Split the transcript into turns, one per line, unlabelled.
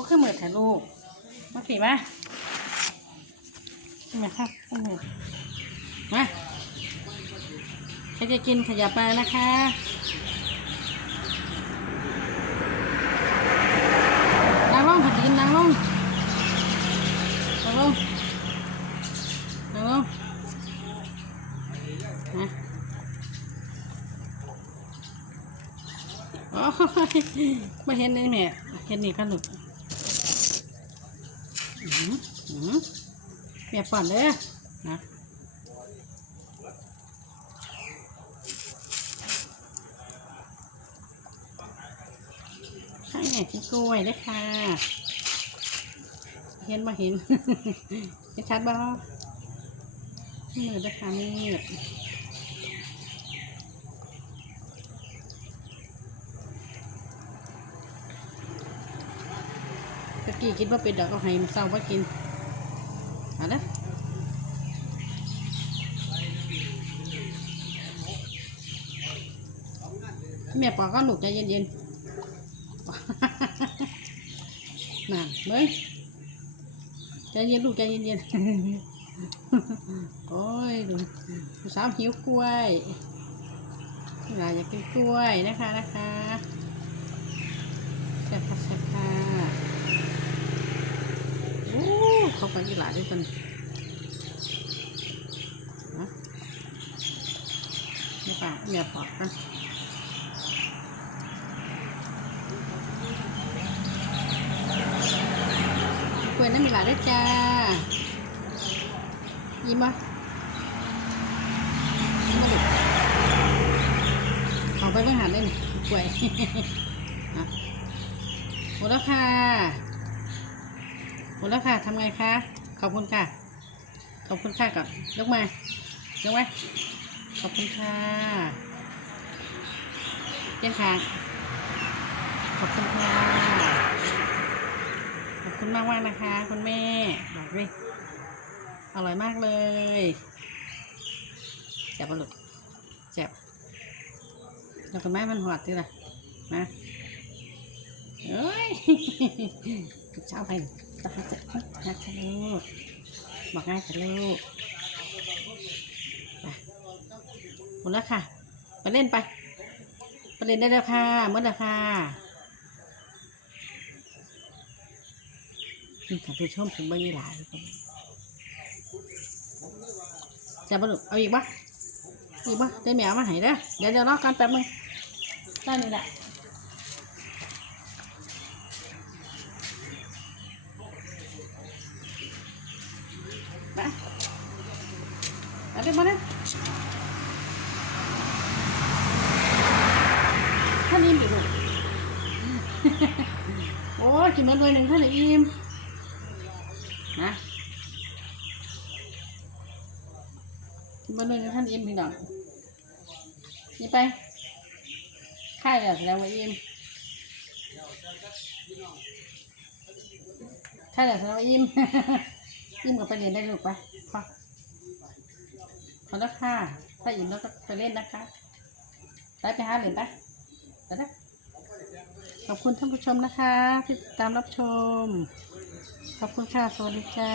ก็คือเหมือนถ่ายรูปมาผีมาใช่ไหมครับมือมาใครจะกินขยับมานะคะนางลงผัดกินนางลงนางลงนางลงมาโอ้ยไม่เห็นนี่แม่เห็นนี่กอืมอืม แม่ป่อนเด้อนะข้างไหนที่กล้วยเด้อค่ะ เห็นมาเห็นเห็นชัดบ่มือเด้อค่ะมือ กี้คิดว่าเป็นดอกก็ให้มันเศร้าว่ากินเอาละแม่ปอก็หนุกใจเย็นๆน่ะเบ้ยใจเย็นลูกใจเย็นๆ โอ้ยดูสาวหิวกล้วยหลานอยากกินกล้วยนะคะนะคะแซ่บค่ะแซ่บค่ะ เขาไปกีฬาด้วยกันนะไม่ป่าเมียปอกกันกล้วยน้ำมีหลายด้วยจ้า ยิ้มปะยิ้มปะลูกเขาไปเพิ่งหันได้หนิกล้วยอะหมดแล้วค่ะ หมดแล้วค่ะทำไงคะ ขอบคุณค่ะ ขอบคุณค่ะก่อนยกมายกไว้ขอบคุณค่ะเลี้ยงคางขอบคุณค่ะขอบคุณมากมากนะคะ คุณแม่บอกเลยอร่อยมากเลยแซ่บปะลูกแซ่บแล้วก็แม่มันหอดทีละนะเอ้ยเช้าไป ต้องหักจะหักจะลูกบอกง่ายจะลูกไปหมดแล้วค่ะ ไปเล่นไป ไปเล่นได้แล้วค่ะหมดแล้วค่ะนี่ค่ะผู้ชมผมเบิ่งหลายจะบรรลุเอาอีกปะอีกปะได้แมวมาให้เด้อเดี๋ยวเดี๋ยวรอกันแป๊บนึงได้นี่แหละ มาเอาไปมาเด้อท่านอิ่มอยู่ลูกโอ้ยกินมันเลยหนึ่งท่านเลย อิ่มกับไปเรียวแสดงว่าอิ่มค่ายเดี๋ยวแสดงว่าอิ่มอิ่มก็ไปเรียนได้ลูกปพอพอแล้วค่ะ ถ้าอิ่มแล้วก็ไปเล่นนะคะไปไปหาเหรียญไปไปนะขอบคุณท่านผู้ชมนะคะ ที่ติดตามรับชม ขอบคุณค่ะ สวัสดีจ้า